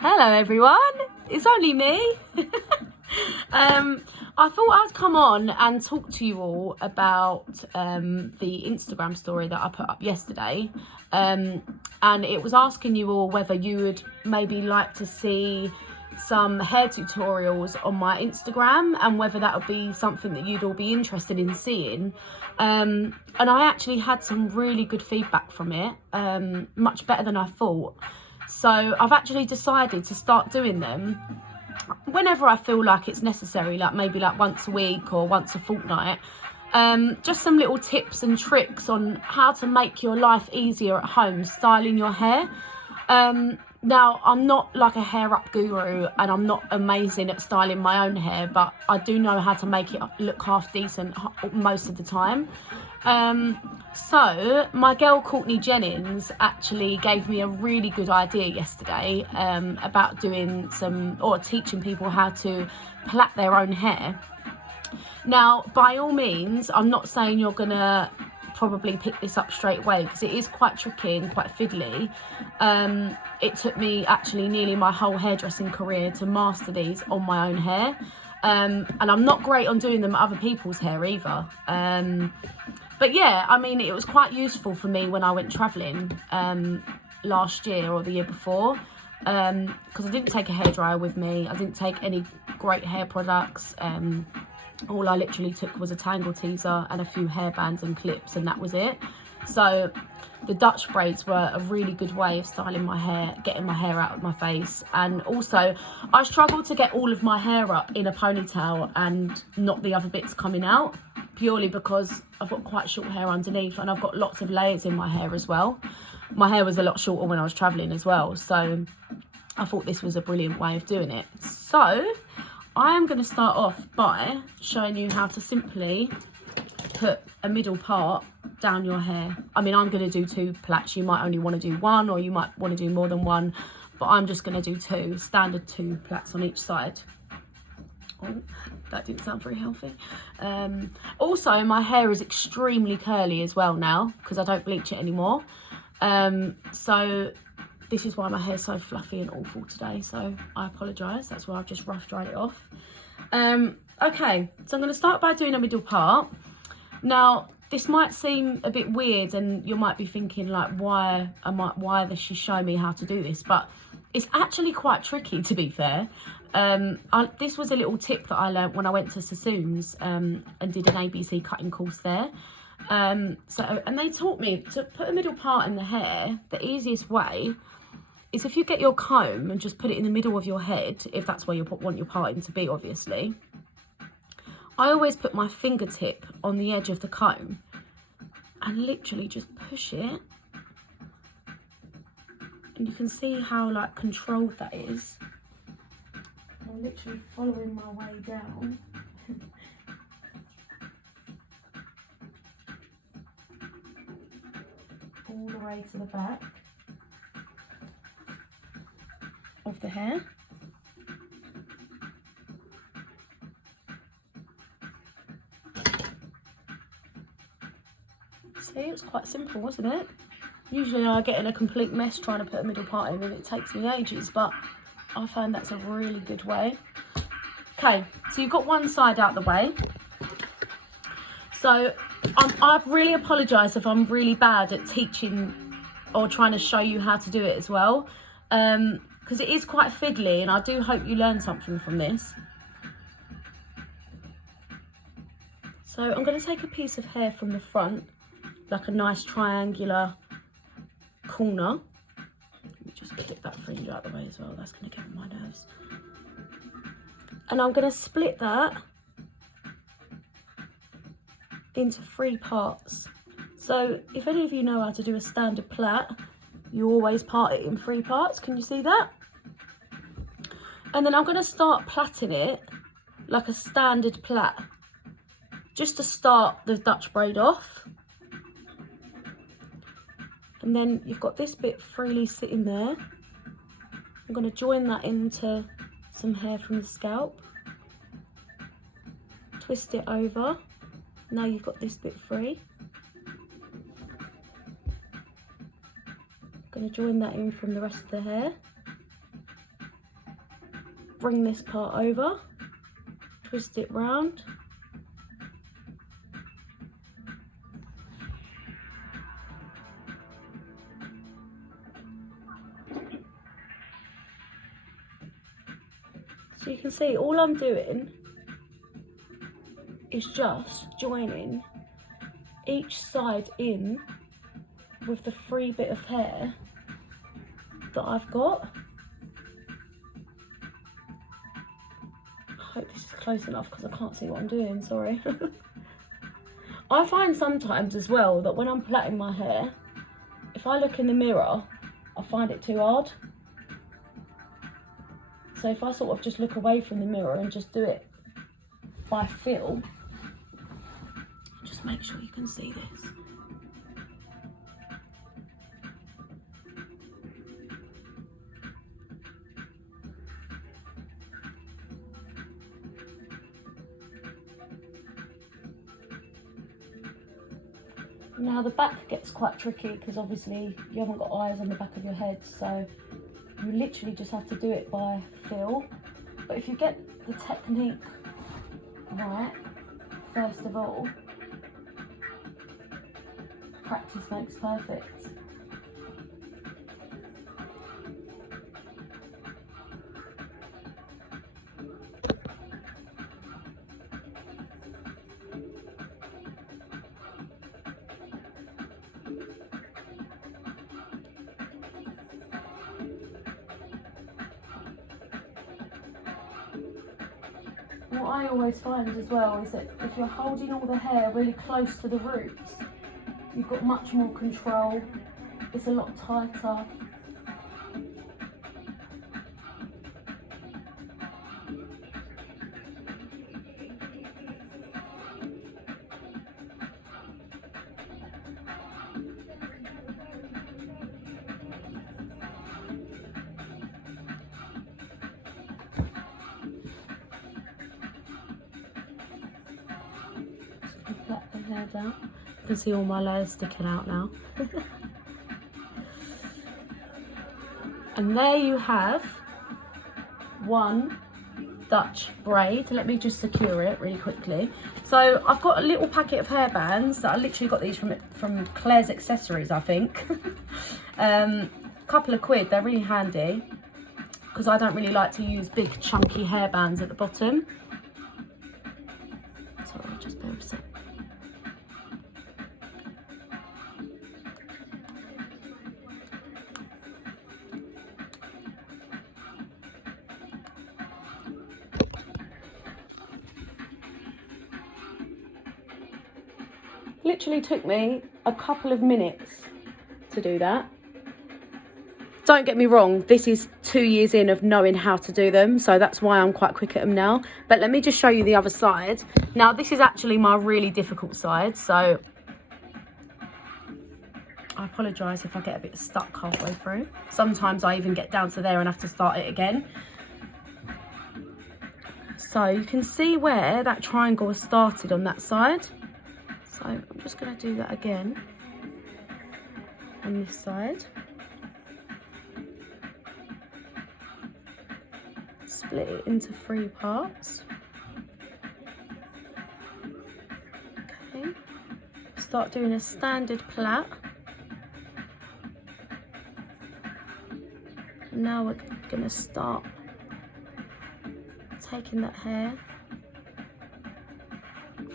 Hello everyone, it's only me. I thought I'd come on and talk to you all about the Instagram story that I put up yesterday, and it was asking you all whether you would maybe like to see some hair tutorials on my Instagram and whether that would be something that you'd all be interested in seeing. And I actually had some really good feedback from it, much better than I thought. So I've actually decided to start doing them whenever I feel like it's necessary, like maybe like once a week or once a fortnight. Just some little tips and tricks on how to make your life easier at home styling your hair. Now, I'm not like a hair up guru and I'm not amazing at styling my own hair, but I do know how to make it look half decent most of the time. So my girl Courtney Jennings actually gave me a really good idea yesterday about doing teaching people how to plait their own hair. Now, by all means, I'm not saying you're gonna probably pick this up straight away because it is quite tricky and quite fiddly. It took me actually nearly my whole hairdressing career to master these on my own hair, and I'm not great on doing them at other people's hair either. But yeah, I mean, it was quite useful for me when I went travelling last year or the year before, because I didn't take a hairdryer with me. I didn't take any great hair products. All I literally took was a tangle teaser and a few hairbands and clips, and that was it. So the Dutch braids were a really good way of styling my hair, getting my hair out of my face. And also, I struggle to get all of my hair up in a ponytail and not the other bits coming out, purely because I've got quite short hair underneath and I've got lots of layers in my hair as well. My hair was a lot shorter when I was travelling as well, so I thought this was a brilliant way of doing it. So I am going to start off by showing you how to simply put a middle part down your hair. I mean, I'm going to do 2 plaits. You might only want to do 1, or you might want to do more than 1, but I'm just going to do 2, standard 2 plaits on each side. Oh, that didn't sound very healthy. Also, my hair is extremely curly as well now because I don't bleach it anymore. So this is why my hair's so fluffy and awful today, so I apologise. That's why I've just rough dried it off. Okay, so I'm going to start by doing a middle part. Now, this might seem a bit weird and you might be thinking like, why does she show me how to do this? But it's actually quite tricky, to be fair. This was a little tip that I learned when I went to Sassoon's and did an ABC cutting course there. And they taught me to put a middle part in the hair. The easiest way is if you get your comb and just put it in the middle of your head, if that's where you want your parting to be, obviously. I always put my fingertip on the edge of the comb and literally just push it. And you can see how like controlled that is. I'm literally following my way down. All the way to the back of the hair. See, it was quite simple, wasn't it? Usually I get in a complete mess trying to put a middle part in and it takes me ages, but I find that's a really good way. Okay, so you've got one side out the way. So I really apologise if I'm really bad at teaching or trying to show you how to do it as well, because it is quite fiddly, and I do hope you learn something from this. So I'm going to take a piece of hair from the front, like a nice triangular corner. Let me just clip that fringe out the way as well, that's going to get on my nerves. And I'm going to split that into 3 parts. So if any of you know how to do a standard plait, you always part it in 3 parts. Can you see that? And then I'm going to start plaiting it like a standard plait, just to start the Dutch braid off. And then you've got this bit freely sitting there. I'm going to join that into some hair from the scalp, twist it over. Now you've got this bit free. I'm going to join that in from the rest of the hair. bring this part over, twist it round. So you can see all I'm doing is just joining each side in with the free bit of hair that I've got. I hope this is close enough because I can't see what I'm doing, sorry. I find sometimes as well that when I'm plaiting my hair, if I look in the mirror, I find it too hard. So if I sort of just look away from the mirror and just do it by feel, just make sure you can see this. Now the back gets quite tricky because obviously you haven't got eyes on the back of your head, so you literally just have to do it by feel. But if you get the technique right, first of all, practice makes perfect. What I always find as well is that if you're holding all the hair really close to the roots, you've got much more control, it's a lot tighter. Let the hair down. You can see all my layers sticking out now. And there you have one Dutch braid. Let me just secure it really quickly. So I've got a little packet of hair bands that I literally got these from Claire's Accessories, I think. Couple of quid, they're really handy because I don't really like to use big chunky hair bands at the bottom. Sorry, just bear with a sec. Literally took me a couple of minutes to do that. Don't get me wrong, this is 2 years in of knowing how to do them, so that's why I'm quite quick at them now. But let me just show you the other side. Now this is actually my really difficult side, so I apologise if I get a bit stuck halfway through. Sometimes I even get down to there and have to start it again. So you can see where that triangle has started on that side. So I'm just going to do that again on this side. Split it into 3 parts. Okay. Start doing a standard plait. And now we're going to start taking that hair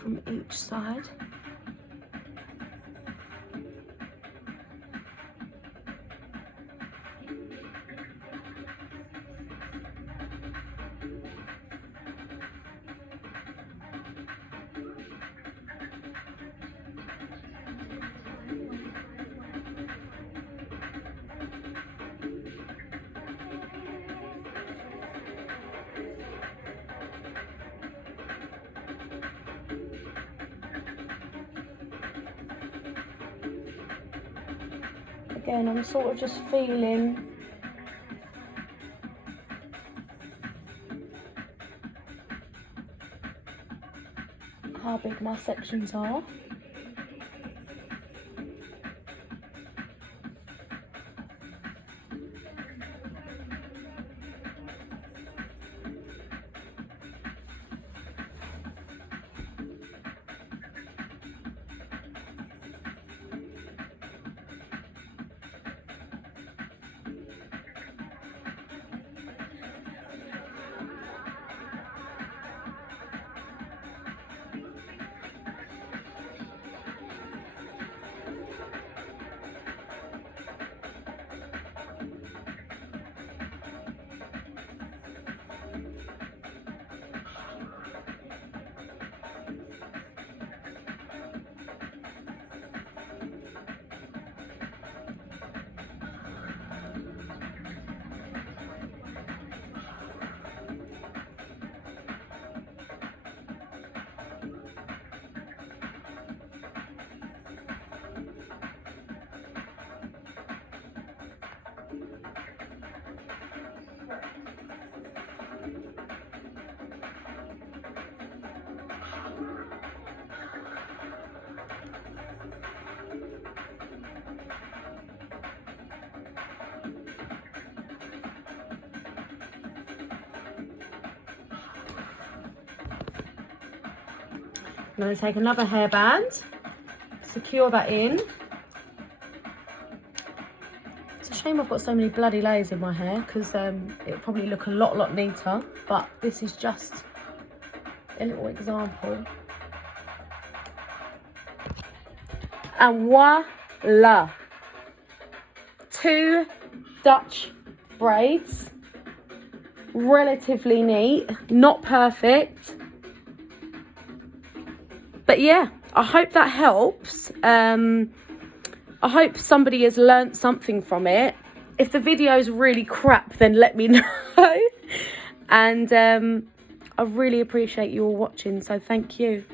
from each side. Again, I'm sort of just feeling how big my sections are. I'm going to take another hairband, secure that in. It's a shame I've got so many bloody layers in my hair, because it'll probably look a lot neater, but this is just a little example. And voila! 2 Dutch braids. Relatively neat, not perfect. But yeah, I hope that helps. I hope somebody has learnt something from it. If the video is really crap, then let me know. And I really appreciate you all watching, so thank you.